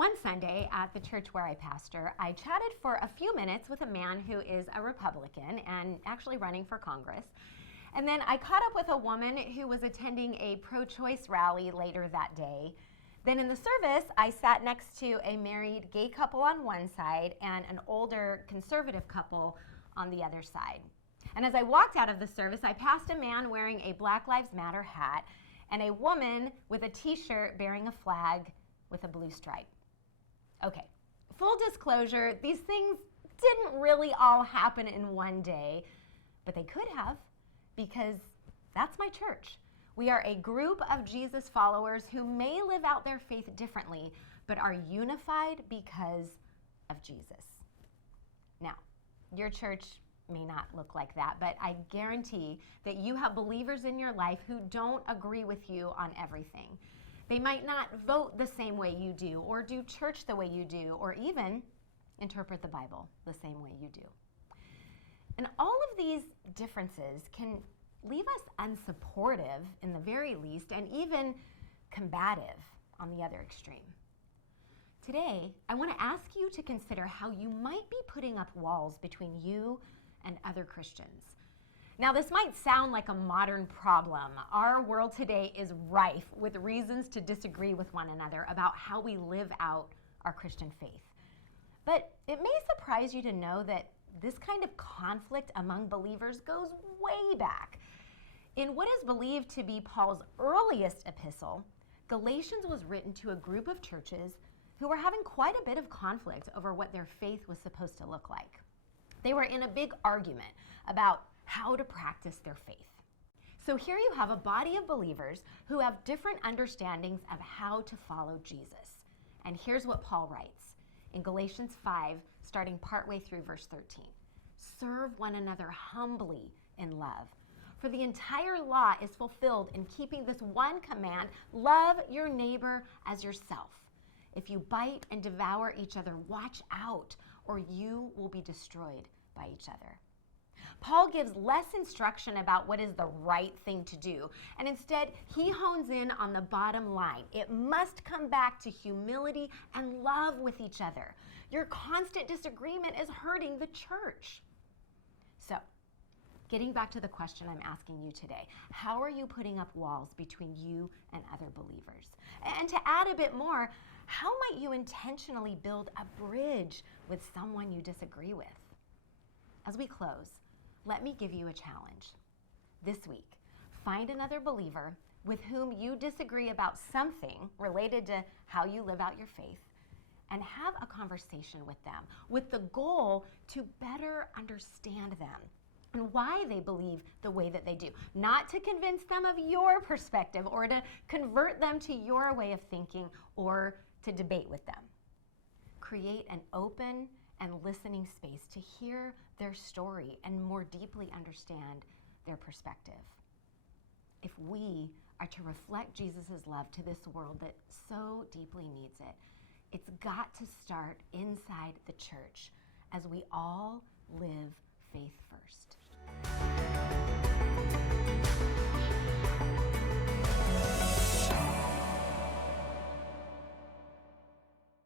One Sunday at the church where I pastor, I chatted for a few minutes with a man who is a Republican and actually running for Congress. And then I caught up with a woman who was attending a pro-choice rally later that day. Then in the service, I sat next to a married gay couple on one side and an older conservative couple on the other side. And as I walked out of the service, I passed a man wearing a Black Lives Matter hat and a woman with a t-shirt bearing a flag with a blue stripe. Okay, full disclosure, these things didn't really all happen in one day, but they could have, because that's my church. We are a group of Jesus followers who may live out their faith differently, but are unified because of Jesus. Now, your church may not look like that, but I guarantee that you have believers in your life who don't agree with you on everything. They might not vote the same way you do, or do church the way you do, or even interpret the Bible the same way you do. And all of these differences can leave us unsupportive in the very least, and even combative on the other extreme. Today, I want to ask you to consider how you might be putting up walls between you and other Christians. Now, this might sound like a modern problem. Our world today is rife with reasons to disagree with one another about how we live out our Christian faith. But it may surprise you to know that this kind of conflict among believers goes way back. In what is believed to be Paul's earliest epistle, Galatians was written to a group of churches who were having quite a bit of conflict over what their faith was supposed to look like. They were in a big argument about how to practice their faith. So here you have a body of believers who have different understandings of how to follow Jesus. And here's what Paul writes in Galatians 5, starting partway through verse 13. Serve one another humbly in love, for the entire law is fulfilled in keeping this one command: love your neighbor as yourself. If you bite and devour each other, watch out, or you will be destroyed by each other. Paul gives less instruction about what is the right thing to do, and instead he hones in on the bottom line. It must come back to humility and love with each other. Your constant disagreement is hurting the church. So, getting back to the question I'm asking you today, how are you putting up walls between you and other believers? And to add a bit more, how might you intentionally build a bridge with someone you disagree with? As we close, let me give you a challenge. This week, find another believer with whom you disagree about something related to how you live out your faith, and have a conversation with them with the goal to better understand them and why they believe the way that they do. Not to convince them of your perspective or to convert them to your way of thinking or to debate with them. Create an open and listening space to hear their story and more deeply understand their perspective. If we are to reflect Jesus' love to this world that so deeply needs it, it's got to start inside the church as we all live faith first.